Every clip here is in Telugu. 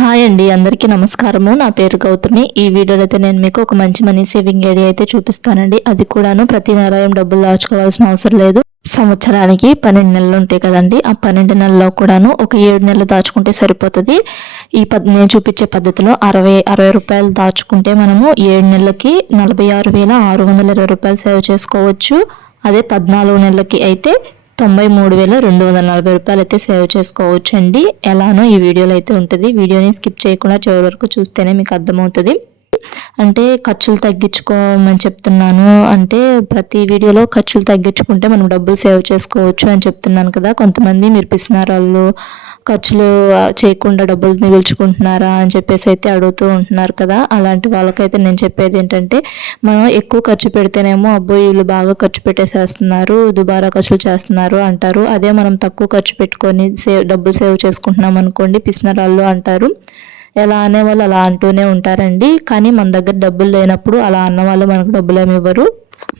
హాయ్ అండి, అందరికీ నమస్కారము. నా పేరు గౌతమి. ఈ వీడియోలో అయితే నేను మీకు ఒక మంచి మనీ సేవింగ్ ఐడియా అయితే చూపిస్తానండి. అది కూడాను ప్రతి నెల ఏం డబ్బులు దాచుకోవాల్సిన అవసరం లేదు. సంవత్సరానికి 12 నెలలు ఉంటాయి కదండి. ఆ 12 నెలల్లో కూడాను ఒక 7 నెలలు దాచుకుంటే సరిపోతుంది. నేను చూపించే పద్ధతిలో 60 రూపాయలు దాచుకుంటే మనము 7 నెలలకి 46,620 రూపాయలు సేవ్ చేసుకోవచ్చు. అదే 14 నెలలకి అయితే 93,240 రూపాయలు అయితే సేవ్ చేసుకోవచ్చు అండి. ఎలానో ఈ వీడియోలో అయితే ఉంటుంది. వీడియోని స్కిప్ చేయకుండా చివరి వరకు చూస్తేనే మీకు అర్థమవుతుంది. అంటే ఖర్చులు తగ్గించుకోమని చెప్తున్నాను. అంటే ప్రతి వీడియోలో ఖర్చులు తగ్గించుకుంటే మనం డబ్బులు సేవ్ చేసుకోవచ్చు అని చెప్తున్నాను కదా. కొంతమంది మీరు పిసినారాళ్ళు ఖర్చులు చేయకుండా డబ్బులు మిగుల్చుకుంటున్నారా అని చెప్పేసి అయితే అడుగుతూ ఉంటున్నారు కదా. అలాంటి వాళ్ళకైతే నేను చెప్పేది ఏంటంటే, మనం ఎక్కువ ఖర్చు పెడితేనేమో అబ్బో వీళ్ళు బాగా ఖర్చు పెట్టేసేస్తున్నారు, దుబారా ఖర్చులు చేస్తున్నారు అంటారు. అదే మనం తక్కువ ఖర్చు పెట్టుకొని డబ్బులు సేవ్ చేసుకుంటున్నాం అనుకోండి, పిసినారాళ్ళు అంటారు. ఎలా అనేవాళ్ళు అలా అంటూనే ఉంటారండి. కానీ మన దగ్గర డబ్బులు లేనప్పుడు అలా అన్నవాళ్ళు మనకు డబ్బులు ఏమి ఇవ్వరు.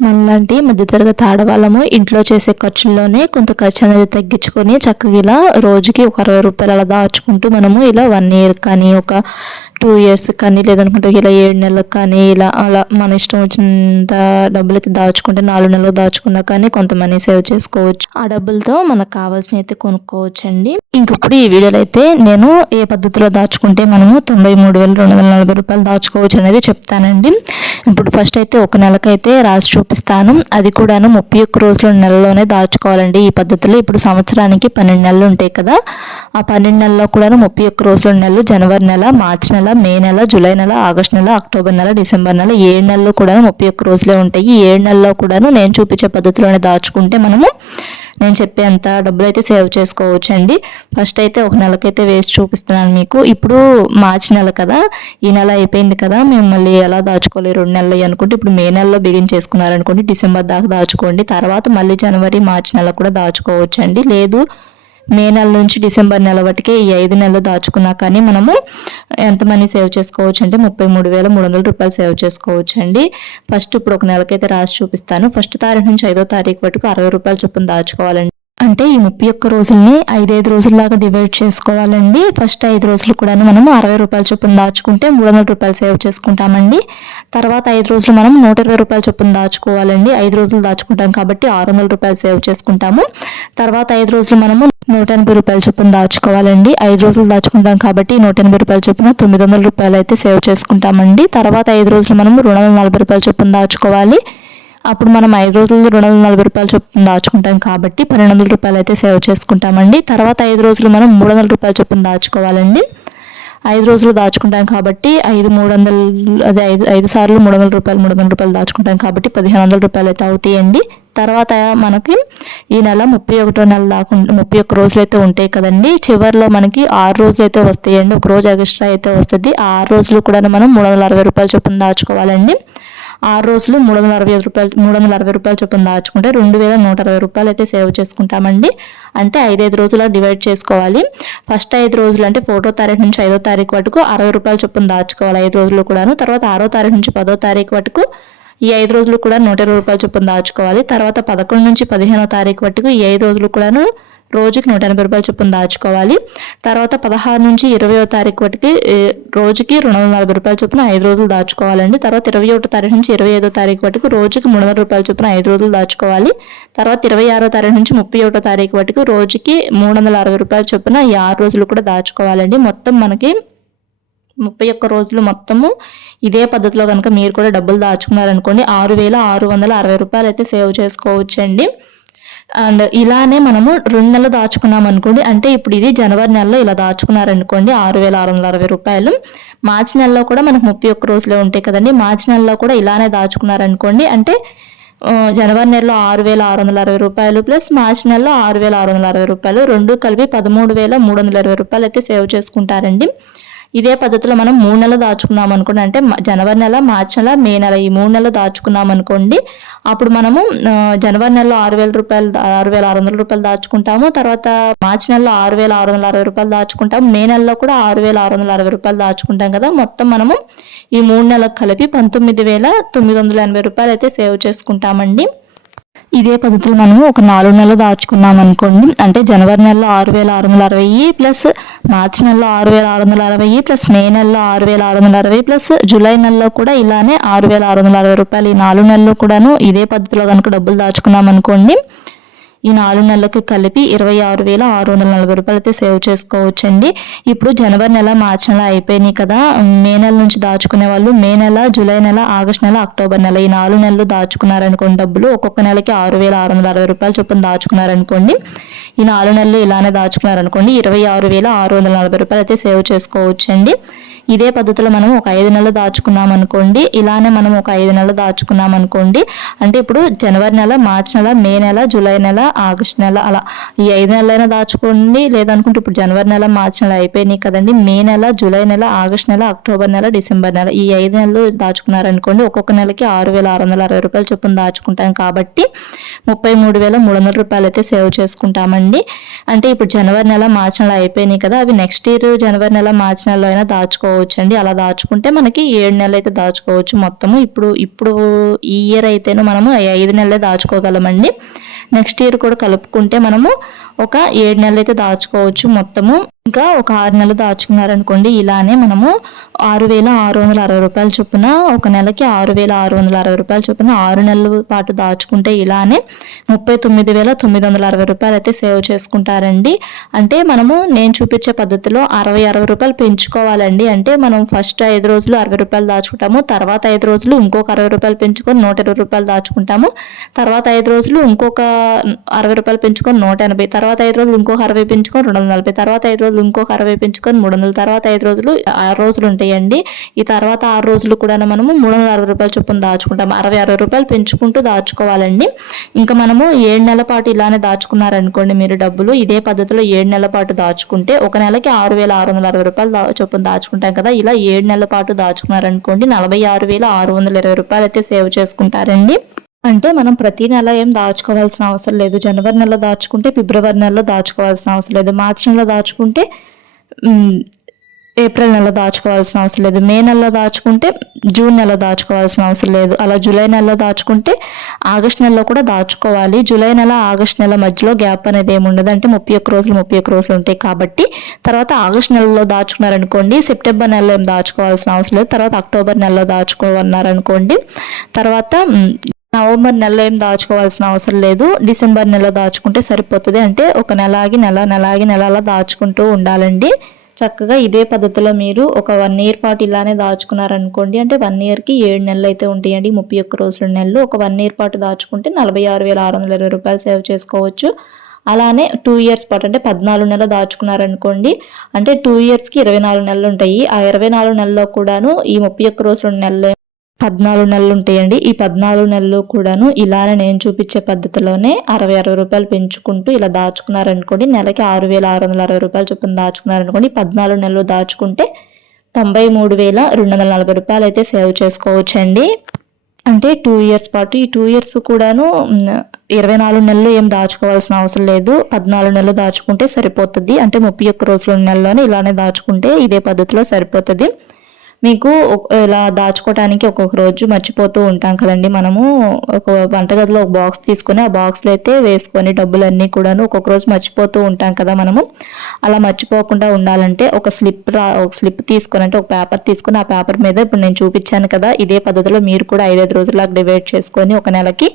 మనలాంటి మధ్యతరగతి ఆడవాళ్ళము ఇంట్లో చేసే ఖర్చుల్లోనే కొంత ఖర్చు అనేది తగ్గించుకొని చక్కగా ఇలా రోజుకి ఒక 60 రూపాయలు అలా దాచుకుంటూ మనము ఇలా 1 ఇయర్ కానీ ఒక 2 ఇయర్స్ కానీ లేదనుకుంటే ఇలా 7 నెలలకు కానీ ఇలా అలా మన ఇష్టం వచ్చినంత డబ్బులకి దాచుకుంటే 4 నెలలు దాచుకున్నా కానీ కొంత మనీ సేవ్ చేసుకోవచ్చు. ఆ డబ్బులతో మనకు కావాల్సినవి అయితే కొనుక్కోవచ్చు అండి. ఇంకప్పుడు ఈ వీడియోలో అయితే నేను ఏ పద్ధతిలో దాచుకుంటే మనము 93,240 రూపాయలు దాచుకోవచ్చు అనేది చెప్తానండి. ఇప్పుడు ఫస్ట్ అయితే ఒక నెలకైతే రాసి చూపిస్తాను. అది కూడాను 31 రోజుల నెలలోనే దాచుకోవాలండి ఈ పద్ధతిలో. ఇప్పుడు సంవత్సరానికి 12 నెలలు ఉంటాయి కదా. ఆ 12 నెలల్లో కూడాను 31 రోజుల నెలలు జనవరి నెల, మార్చి నెల, మే నెల, జూలై నెల, ఆగస్టు నెల, అక్టోబర్ నెల, డిసెంబర్ నెల 7 నెలలు కూడాను 31 రోజులే ఉంటాయి. ఈ 7 నెలల్లో కూడాను నేను చూపించే పద్ధతిలోనే దాచుకుంటే మనము నేను చెప్పేంత డబ్బులు అయితే సేవ్ చేసుకోవచ్చు అండి. ఫస్ట్ అయితే ఒక నెలకైతే వేసి చూపిస్తున్నాను మీకు. ఇప్పుడు మార్చి నెల కదా, ఈ నెల అయిపోయింది కదా, మేము మళ్ళీ ఎలా దాచుకోవాలి 2 నెలలు అనుకుంటే ఇప్పుడు మే నెలలో బిగించేసుకున్నారనుకోండి, డిసెంబర్ దాకా దాచుకోండి. తర్వాత మళ్ళీ జనవరి, మార్చి నెల కూడా దాచుకోవచ్చు అండి. లేదు మే నెల నుంచి డిసెంబర్ నెల వరకే ఈ 5 నెలలు దాచుకున్నా కానీ మనము ఎంత మనీ సేవ్ చేసుకోవచ్చు అంటే 33,300 రూపాయలు సేవ్ చేసుకోవచ్చు అండి. ఫస్ట్ ఇప్పుడు ఒక నెలకైతే రాసి చూపిస్తాను. ఫస్ట్ తారీఖు నుంచి 5వ తారీఖు వరకు 60 రూపాయలు చొప్పున దాచుకోవాలండి. అంటే ఈ 31 రోజుల్ని 5 రోజుల్లాగా డివైడ్ చేసుకోవాలండి. ఫస్ట్ 5 రోజులు కూడా మనం 60 రూపాయల చొప్పున దాచుకుంటే 300 రూపాయలు సేవ్ చేసుకుంటామండి. తర్వాత 5 రోజులు మనం 120 రూపాయల చొప్పున దాచుకోవాలండి. 5 రోజులు దాచుకుంటాం కాబట్టి 600 రూపాయలు సేవ్ చేసుకుంటాము. తర్వాత 5 రోజులు మనము 180 రూపాయల చొప్పున దాచుకోవాలండి. 5 రోజులు దాచుకుంటాం కాబట్టి 180 రూపాయల చొప్పున 900 రూపాయలు అయితే సేవ్ చేసుకుంటామండి. తర్వాత 5 రోజులు మనం 240 రూపాయల చొప్పున దాచుకోవాలి. అప్పుడు మనం 5 రోజులు 240 రూపాయల చొప్పున దాచుకుంటాం కాబట్టి 1200 రూపాయలు అయితే సేవ్ చేసుకుంటామండి. తర్వాత 5 రోజులు మనం 300 రూపాయల చొప్పున దాచుకోవాలండి. 5 రోజులు దాచుకుంటాం కాబట్టి 5 సార్లు 300 రూపాయలు దాచుకుంటాం కాబట్టి 1500 రూపాయలు అయితే అవుతాయండి. తర్వాత మనకి ఈ నెల 31 నెల దాకా 31 రోజులు అయితే ఉంటాయి కదండి. చివరిలో మనకి 6 రోజులు అయితే వస్తాయండి. ఒక రోజు ఎక్స్ట్రా అయితే వస్తుంది. ఆ 6 రోజులు కూడా మనం 360 రూపాయల చొప్పున దాచుకోవాలండి. 6 రోజులు 360 రూపాయలు చొప్పున దాచుకుంటే 2,160 రూపాయలు అయితే సేవ్ చేసుకుంటామండి. అంటే 5 రోజుల డివైడ్ చేసుకోవాలి. ఫస్ట్ 5 రోజులు అంటే 1వ తారీఖు నుంచి 5వ తారీఖు వరకు 60 రూపాయలు చొప్పున దాచుకోవాలి 5 రోజులు కూడాను. తర్వాత 6వ తారీఖు నుంచి 10వ తారీఖు వరకు ఈ 5 రోజులు కూడా 120 రూపాయలు చొప్పున దాచుకోవాలి. తర్వాత 11 నుంచి 15వ తారీఖు వరకు ఈ 5 రోజులు కూడాను రోజుకి 180 రూపాయలు చొప్పున దాచుకోవాలి. తర్వాత 16 నుంచి 20వ తారీఖు వరకు రోజుకి 240 రూపాయల చొప్పున 5 రోజులు దాచుకోవాలండి. తర్వాత 21వ తారీఖు నుంచి 25వ తారీఖు వరకు రోజుకి 300 రూపాయల చొప్పున 5 రోజులు దాచుకోవాలి. తర్వాత 26వ తారీఖు నుంచి 31వ తారీఖు వరకు రోజుకి 360 రూపాయల చొప్పున ఈ 6 రోజులు కూడా దాచుకోవాలండి. మొత్తం మనకి 31 రోజులు మొత్తము ఇదే పద్ధతిలో కనుక మీరు కూడా డబ్బులు దాచుకున్నారనుకోండి 6,660 రూపాయలు అయితే సేవ్ చేసుకోవచ్చండి. అండ్ ఇలానే మనము 2 నెలలు దాచుకున్నాం అనుకోండి, అంటే ఇప్పుడు ఇది జనవరి నెలలో ఇలా దాచుకున్నారనుకోండి 6,660 రూపాయలు. మార్చి నెలలో కూడా మనకు 31 రోజులే ఉంటాయి కదండి. మార్చి నెలలో కూడా ఇలానే దాచుకున్నారనుకోండి, అంటే జనవరి నెలలో 6,660 రూపాయలు ప్లస్ మార్చి నెలలో 6,660 రూపాయలు, రెండు కలిపి 13,320 రూపాయలు అయితే సేవ్ చేసుకుంటారండి. ఇదే పద్ధతిలో మనం 3 నెలలు దాచుకున్నాం అనుకోండి, అంటే జనవరి నెల, మార్చి నెల, మే నెల ఈ 3 నెలలు దాచుకున్నాం అనుకోండి, అప్పుడు మనము జనవరి నెలలో 6,600 రూపాయలు దాచుకుంటాము. తర్వాత మార్చి నెలలో 6,660 రూపాయలు దాచుకుంటాము. మే నెలలో కూడా 6,660 రూపాయలు దాచుకుంటాం కదా. మొత్తం మనము ఈ 3 నెలలకు కలిపి 19,980 రూపాయలు అయితే సేవ్ చేసుకుంటామండి. ఇదే పద్ధతిలో మనము ఒక 4 నెలలు దాచుకున్నాం అనుకోండి, అంటే జనవరి నెలలో 6,660 ప్లస్ మార్చి నెలలో 6,660 ప్లస్ మే నెలలో 6,660 ప్లస్ జూలై నెలలో కూడా ఇలానే 6,660 రూపాయలు. ఈ 4 నెలలు కూడాను ఇదే పద్ధతిలో కనుక డబ్బులు దాచుకున్నాం అనుకోండి, ఈ 4 నెలలకి కలిపి 26,640 రూపాయలు అయితే సేవ్ చేసుకోవచ్చండి. ఇప్పుడు జనవరి నెల, మార్చి నెల అయిపోయినాయి కదా, మే నెల నుంచి దాచుకునే వాళ్ళు మే నెల, జూలై నెల, ఆగస్టు నెల, అక్టోబర్ నెల ఈ 4 నెలలు దాచుకున్నారనుకోండి డబ్బులు, ఒక్కొక్క నెలకి 6,660 రూపాయలు చొప్పున దాచుకున్నారనుకోండి, ఈ 4 నెలలు ఇలానే దాచుకున్నారనుకోండి 26,640 రూపాయలు అయితే సేవ్ చేసుకోవచ్చండి. ఇదే పద్ధతిలో మనం ఒక 5 నెలలు దాచుకున్నాం అనుకోండి, ఇలానే మనం ఒక 5 నెలలు దాచుకున్నాం అనుకోండి, అంటే ఇప్పుడు జనవరి నెల, మార్చి నెల, మే నెల, జూలై నెల, ఆగస్ట్ నెల అలా ఈ 5 నెలలైనా దాచుకోండి. లేదనుకుంటే ఇప్పుడు జనవరి నెల, మార్చి నెల అయిపోయినాయి కదండి, మే నెల, జూలై నెల, ఆగస్ట్ నెల, అక్టోబర్ నెల, డిసెంబర్ నెల ఈ 5 నెలలు దాచుకున్నారనుకోండి, ఒక్కొక్క నెలకి 6,660 రూపాయలు చొప్పున దాచుకుంటాం కాబట్టి 33,300 రూపాయలు అయితే సేవ్ చేసుకుంటామండి. అంటే ఇప్పుడు జనవరి నెల, మార్చి నెల అయిపోయినాయి కదా, అవి నెక్స్ట్ ఇయర్ జనవరి నెల, మార్చి నెలలో అయినా దాచుకోవచ్చండి. అలా దాచుకుంటే మనకి 7 నెలలు అయితే దాచుకోవచ్చు మొత్తము. ఇప్పుడు ఈ ఇయర్ అయితేనే మనము 5 నెలలే దాచుకోగలమండి. నెక్స్ట్ ఇయర్ కూడా కలుపుకుంటే మనము ఒక 7 నెలలు అయితే దాచుకోవచ్చు మొత్తము. ఇంకా ఒక 6 నెలలు దాచుకున్నారనుకోండి, ఇలానే మనము 6,660 రూపాయల చొప్పున ఒక నెలకి 6,660 రూపాయల చొప్పున 6 నెలల పాటు దాచుకుంటే ఇలానే 39,960 రూపాయలు అయితే సేవ్ చేసుకుంటారండి. అంటే మనము నేను చూపించే పద్ధతిలో 60 రూపాయలు పెంచుకోవాలండి. అంటే మనం ఫస్ట్ 5 రోజులు 60 రూపాయలు దాచుకుంటాము, తర్వాత 5 రోజులు ఇంకొక 60 రూపాయలు పెంచుకొని 120 రూపాయలు దాచుకుంటాము, తర్వాత 5 రోజులు ఇంకొక 60 రూపాయలు పెంచుకొని 180, తర్వాత 5 రోజులు ఇంకొక 60 పెంచుకొని 240, తర్వాత 5 రోజులు ఇంకొక 60 పెంచుకొని 300, తర్వాత 5 రోజులు 6 రోజులు ఉంటాయండి. ఈ తర్వాత 6 రోజులు కూడా మనము 360 రూపాయలు చొప్పున దాచుకుంటాము. 60 రూపాయలు పెంచుకుంటూ దాచుకోవాలండి. ఇంకా మనము 7 నెలల పాటు ఇలానే దాచుకున్నారనుకోండి మీరు డబ్బులు, ఇదే పద్ధతిలో 7 నెలల పాటు దాచుకుంటే ఒక నెలకి 6,660 రూపాయలు చొప్పున దాచుకుంటాం కదా, ఇలా 7 నెలల పాటు దాచుకున్నారనుకోండి 46,620 రూపాయలు అయితే సేవ్ చేసుకుంటారండి. అంటే మనం ప్రతి నెల ఏం దాచుకోవాల్సిన అవసరం లేదు. జనవరి నెలలో దాచుకుంటే ఫిబ్రవరి నెలలో దాచుకోవాల్సిన అవసరం లేదు, మార్చి నెలలో దాచుకుంటే ఏప్రిల్ నెలలో దాచుకోవాల్సిన అవసరం లేదు, మే నెలలో దాచుకుంటే జూన్ నెలలో దాచుకోవాల్సిన అవసరం లేదు, అలా జూలై నెలలో దాచుకుంటే ఆగస్ట్ నెలలో కూడా దాచుకోవాలి. జూలై నెల, ఆగస్ట్ నెల మధ్యలో గ్యాప్ అనేది ఏమి ఉండదు, అంటే 31 రోజులు ఉంటాయి కాబట్టి. తర్వాత ఆగస్ట్ నెలలో దాచుకున్నారనుకోండి సెప్టెంబర్ నెలలో ఏం దాచుకోవాల్సిన అవసరం లేదు, తర్వాత అక్టోబర్ నెలలో దాచుకోవన్నారనుకోండి, తర్వాత నవంబర్ నెలలో ఏం దాచుకోవాల్సిన అవసరం లేదు, డిసెంబర్ నెలలో దాచుకుంటే సరిపోతుంది. అంటే ఒక నెల నెల అలా దాచుకుంటూ ఉండాలండి. చక్కగా ఇదే పద్ధతిలో మీరు ఒక 1 ఇయర్ పాటు ఇలానే దాచుకున్నారనుకోండి, అంటే 1 ఇయర్కి 7 నెలలు అయితే ఉంటాయండి, 31 రోజుల నెలలు. ఒక 1 ఇయర్ పాటు దాచుకుంటే 46,620 రూపాయలు సేవ్ చేసుకోవచ్చు. అలానే 2 ఇయర్స్ పాటు అంటే 14 నెలలు దాచుకున్నారనుకోండి, అంటే 2 ఇయర్స్కి 24 నెలలు ఉంటాయి. ఆ 24 నెలల్లో కూడాను ఈ 31 రోజుల నెలలు 14 నెలలు ఉంటాయండి. ఈ 14 నెలలు కూడాను ఇలానే నేను చూపించే పద్ధతిలోనే 60 రూపాయలు పెంచుకుంటూ ఇలా దాచుకున్నారనుకోండి, నెలకి 6,660 రూపాయలు చొప్పున దాచుకున్నారనుకోండి, 14 నెలలు దాచుకుంటే 93,240 రూపాయలు అయితే సేవ్ చేసుకోవచ్చండి. అంటే 2 ఇయర్స్ పాటు, ఈ 2 ఇయర్స్ కూడాను 24 నెలలు ఏం దాచుకోవాల్సిన అవసరం లేదు, 14 నెలలు దాచుకుంటే సరిపోతుంది. అంటే 31 రోజుల నెలలోనే ఇలానే దాచుకుంటే ఇదే పద్ధతిలో సరిపోతుంది. మీకు ఇలా దాచుకోవడానికి ఒక్కొక్క రోజు మర్చిపోతూ ఉంటాం కదండి మనము. ఒక వంటగదిలో ఒక బాక్స్ తీసుకొని ఆ బాక్స్లో అయితే వేసుకొని డబ్బులన్నీ కూడాను ఒక్కొక్క రోజు మర్చిపోతూ ఉంటాం కదా మనము. అలా మర్చిపోకుండా ఉండాలంటే ఒక స్లిప్ తీసుకొని, అంటే ఒక పేపర్ తీసుకొని ఆ పేపర్ మీద ఇప్పుడు నేను చూపించాను కదా, ఇదే పద్ధతిలో మీరు కూడా 5 రోజులకు డివైడ్ చేసుకొని ఒక నెలకి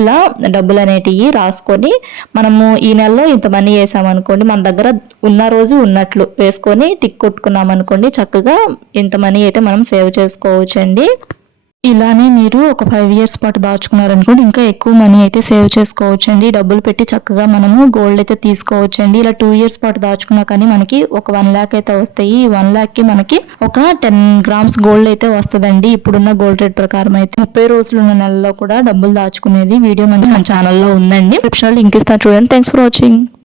ఇలా డబ్బులు అనేటివి రాసుకొని, మనము ఈ నెలలో ఇంత మనీ వేసామనుకోండి, మన దగ్గర ఉన్న రోజు ఉన్నట్లు వేసుకొని టిక్ కొట్టుకున్నాం అనుకోండి, చక్కగా ఇంత మనీ అయితే మనం సేవ్ చేసుకోవచ్చండి. ఇలానే మీరు ఒక 5 ఇయర్స్ పాటు దాచుకున్నారనుకోండి, ఇంకా ఎక్కువ మనీ అయితే సేవ్ చేసుకోవచ్చండి. డబ్బులు పెట్టి చక్కగా మనము గోల్డ్ అయితే తీసుకోవచ్చండి. ఇలా 2 ఇయర్స్ పాటు దాచుకున్నా కానీ మనకి ఒక 1 lakh అయితే వస్తాయి. ఈ 1 lakh మనకి ఒక 10 grams గోల్డ్ అయితే వస్తుందండి. ఇప్పుడున్న గోల్డ్ రేట్ ప్రకారం అయితే 30 రోజులు ఉన్న నెలలో కూడా డబ్బులు దాచుకునేది వీడియో మన ఛానల్లో ఉందండి. డిస్క్రిప్షన్లో లింక్ ఇస్తాను చూడండి. Thanks for watching.